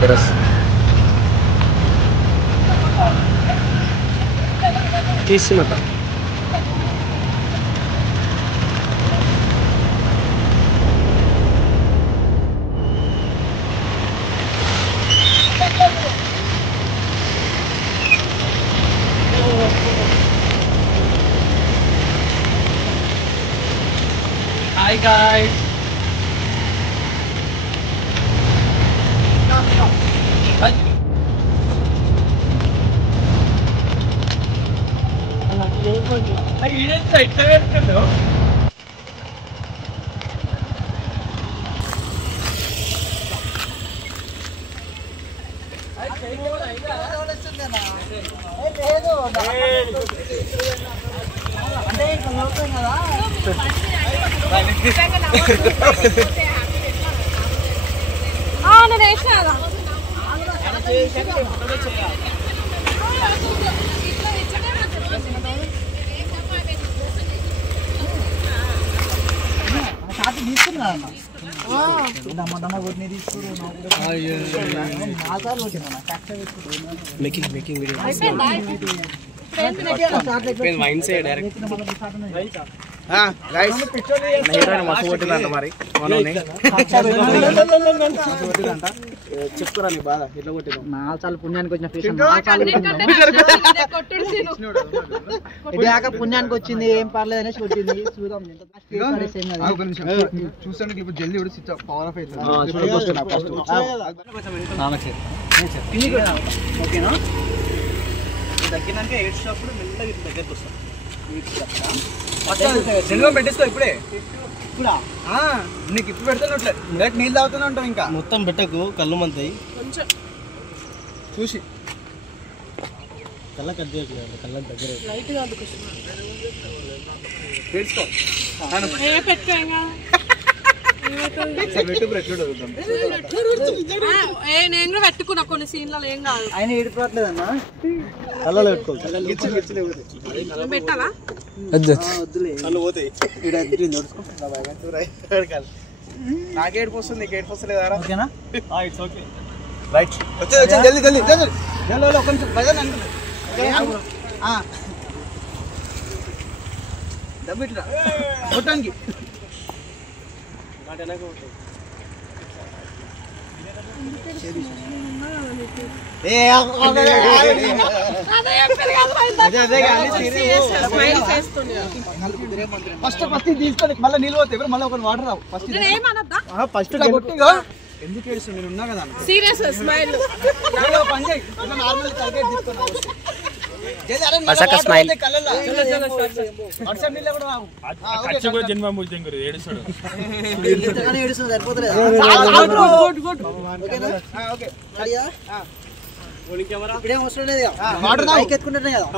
Terrace తీస్తున్నట Hi guys. Making video. Wine say direct. Guys, heroine మస్తు కొట్టిందంట మరి మనోని చెప్పురా నీ బాధ ఎట్లా కొట్టిందో నా చాలా పుణ్యానికి వచ్చిన ఫేస్ పుణ్యానికి వచ్చింది ఏం పర్లేదు అనేసి కొట్టింది చూద్దాం చూసాను ఇప్పుడు జల్దీ కూడా స్విచ్ పవర్ ఆఫ్ అవుతుంది ఓకేనా తగ్గినాక ఏడ్చినప్పుడు మెల్లగా దగ్గరకు వస్తాం పెట్టేసుకో ఇప్పుడే నీకు ఇప్పుడు పెడతాను నీళ్ళు తాగుతూనే ఉంటాం ఇంకా మొత్తం పెట్టకు కళ్ళు మంతాయి చూసి కళ్ళ కట్ చేయట్లేదు కళ్ళ దగ్గర నేను పెట్టుకున్నా కొన్ని సీన్లలో ఏం కాదు ఆయన ఏడిపోవట్లేదన్నా కళ్ళలో పెట్టుకోవాలి పెట్టాలా నాకు ఏడిపోస్తుంది నీకు ఏడిపోస్తలేదా ఓకేనా రైట్ వచ్చే జల్దీ జల్దీ కొంచెం దబ్బిట్రా కొట్టానికి ఫస్ట్ తీసుకోండి మళ్ళీ నీళ్ళు పోతే మళ్ళీ ఒక వాటర్ రావు ఫస్ట్ ఎందుకు ఏడుస్తుంది నేను ఉన్నా కదా సీరియస్ స్మైల్ పని చేయి నార్మల్ స్మైల్ ఏడుస్తుంది సరిపోతలేదు ఇదేం అవసరం లేదు ఎత్తుకుంటున్నాయి కదా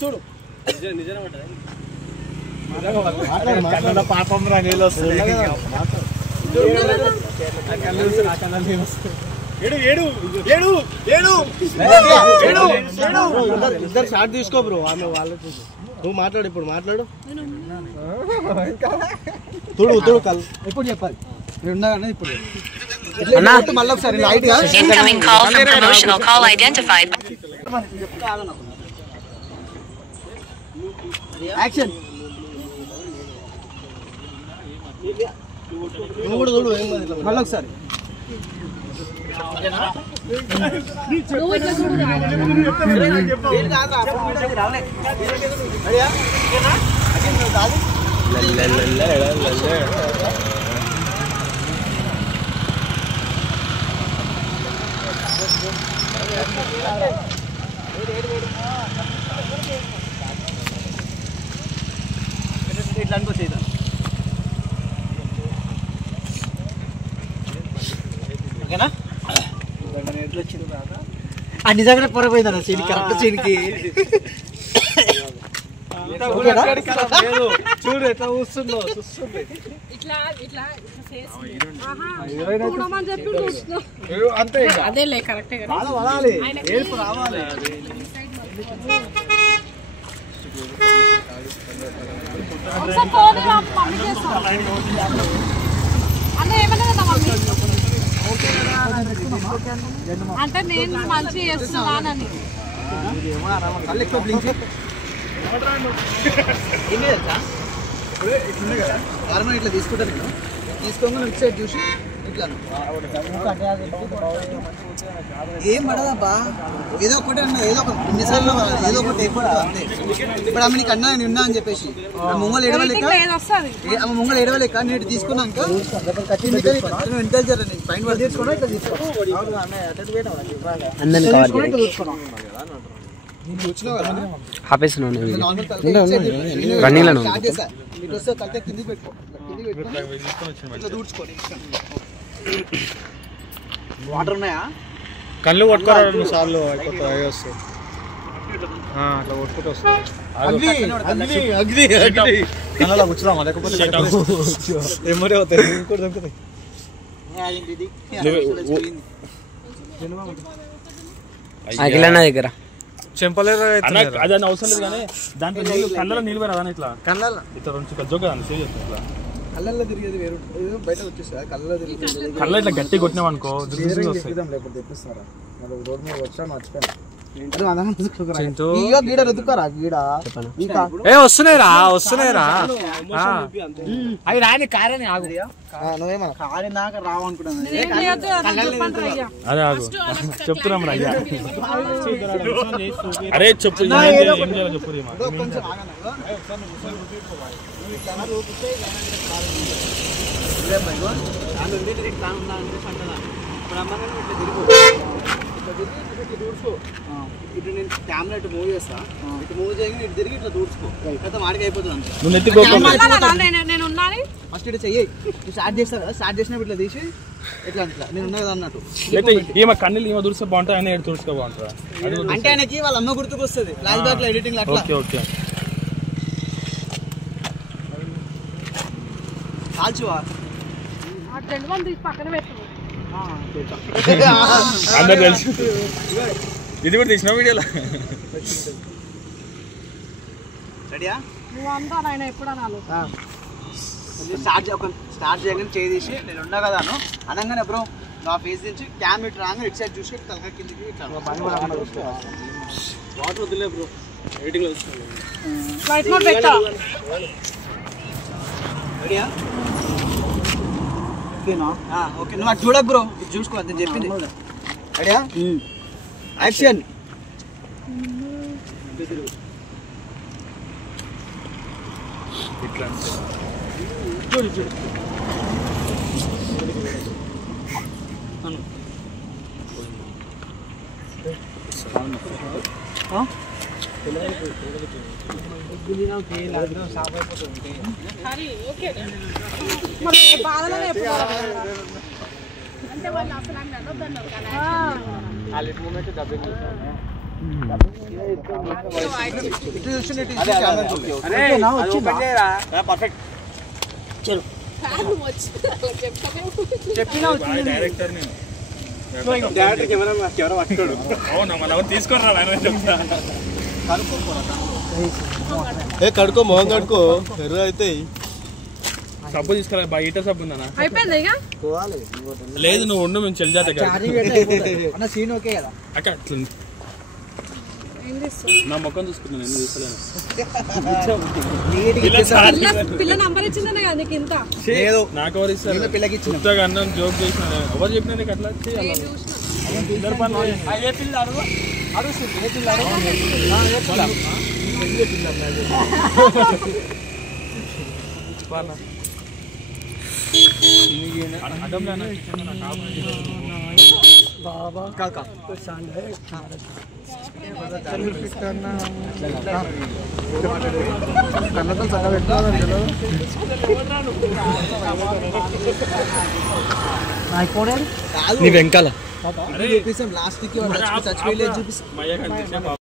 చూడు పాపం రా నీళ్ళు వస్తుంది ఇద్దరు షార్ట్ తీసుకో బ్రో ఆమె వాళ్ళకి నువ్వు మాట్లాడు ఇప్పుడు మాట్లాడు తుడు కల్ ఇప్పుడు చెప్పాలి నేను ఉన్నా కానీ ఇప్పుడు మళ్ళీ ఒకసారి లైట్ గా Incoming call from promotional call identified. Action నువ్వు కూడా చూడు ఏం కాదు మళ్ళీ ఒకసారి ఇట్లా అనుకోవచ్చు ఓకేనా నిజంగానే పొరపోయిందన్న సీన్ కరెక్ట్ సీన్కి చూడు ఎట్లా కూర్చుందో చూస్తుంది అంతే అదేలే కరెక్టే ఏడుపు రావాలి ఒకసారి ఫోన్ మమ్మీ చేస్తాను అన్న ఏమన్నా మమ్మీ అంటే నేను మంచి చేస్తున్నానని ఇట్లా తీసుకుంటాను నేను తీసుకోగా ఇటు సైడ్ చూసి ఇట్లా ఏం పడదబ్బా ఏదో ఒకటి అన్న ఏదో ఒక ఎన్నిసార్లు ఏదో ఒకటి అయిపోతుంది అంతే ఇప్పుడు ఆమె నీకు అన్నా నేను ఉన్నా అని చెప్పేసి ముంగలు ఎడవలేక ఆమె ముంగలు ఎడవలేక నేను తీసుకున్నాక ఇంటెలిజర్ పైన తీసుకున్నా ఇట్లా వాటర్ ఉన్నాయా కళ్ళు కొట్టుకోరా సార్లు వస్తాయి అట్లా కొట్టుకుంటూ వస్తాయి కళ్ళలో కూర్చున్నామా లేకపోతే ఏమరే అవుతాయి ఇంకోటి దొరుకుతాయి అఖిలన్న దగ్గర చెంపలేదు అదని అవసరం లేదు కానీ దాంట్లో నీళ్ళు కళ్ళలో నీళ్ళు రాదా ఇట్లా కళ్ళల్లో ఇట్లా రెండు జోక సేవ్ చేస్తాను ఇట్లా కళ్ళల్లో తిరిగేది వేరు బయట వచ్చేస్తా కళ్ళలో తిరిగి కళ్ళ ఇట్లా గట్టి కొట్టినాం అనుకో లేకపోతే తెప్పిస్తారా రోడ్ మీద వచ్చా మర్చిపోయాను గీడ రుద్దుకోరా గీడ వస్తున్నాయిరా అవి రాని కారని ఆగు నువ్వేమన్నా కారి నాక రావనుకున్నాను అదే ఆగు చెప్తున్నాం అయ్యా అరే చెప్పు చెప్పు ఇటు నేను కెమెరా ఇటు మూవ్ చేస్తా ఇటు మూవ్ చేయగా ఇటు తిరిగి ఇట్లా దూర్చుకో అయితే మాడికి అయిపోతుంది ఫస్ట్ ఇటు చెయ్యి స్టార్ట్ చేస్తా కదా స్టార్ట్ చేసినప్పుడు ఇట్లా తీసి ఇట్లా ఇట్లా నేను ఉన్నా కదా అన్నట్టు ఈమె కన్నీళ్ళు ఈమె దుడిస్తే బాగుంటుంది ఆయన తుడుచుకో బాగుంటుందా అంటే ఆయనకి వాళ్ళ అమ్మ గుర్తుకు వస్తుంది ఫ్లాష్ బ్యాక్ లో ఎడిటింగ్ అట్లా ఓకే కాల్చువా పక్కన పెట్టు అందరు తెలుసు ఇది కూడా తీసిన వీడియోలో రెడీయా నువ్వు అంతా ఆయన ఎప్పుడు అనాలి స్టార్ట్ చేయగానే చేయి తీసి నేను ఉన్నా కదా అనగానే బ్రో నా ఫేస్ నుంచి క్యామ్ ఇటు రాగా ఇటు సైడ్ చూసి తలక కిందికి వాటర్ వద్దులే బ్రో ఎడిటింగ్ లో లైట్ మోడ్ పెట్టా రెడీయా ఓకే నువ్వు అటు చూడకు బ్రో ఇది చూసుకో అంతే చెప్పింది రెడీయా యాక్షన్ ఇట్లా చూడు చూడు అంటే వాళ్ళు అసలు అనొద్దన్నారు కదా కడుకో మొహం కడుకో ఎర్ర అయితే సబ్బు తీసుకురా బయట సబ్బు ఉందన్నా అయిపోయింది ఇక లేదు నువ్వు ఉండు మేము చెల్లి జాత సీన్ ఓకే కదా అక్క నా ముఖం చూసుకున్నాను ఎందుకు చూస్తలేను పిల్ల నంబర్ ఇచ్చిందనే కదా నీకు ఇంత నాకు ఎవరు ఇస్తారు పిల్లకి కొత్తగా అన్నం జోక్ చేసిన ఎవరు చెప్పినా నీకు అట్లా చేయాలి నీ వెంకాల లాస్ట్ కి చచ్చిపోయి చూపిస్తాం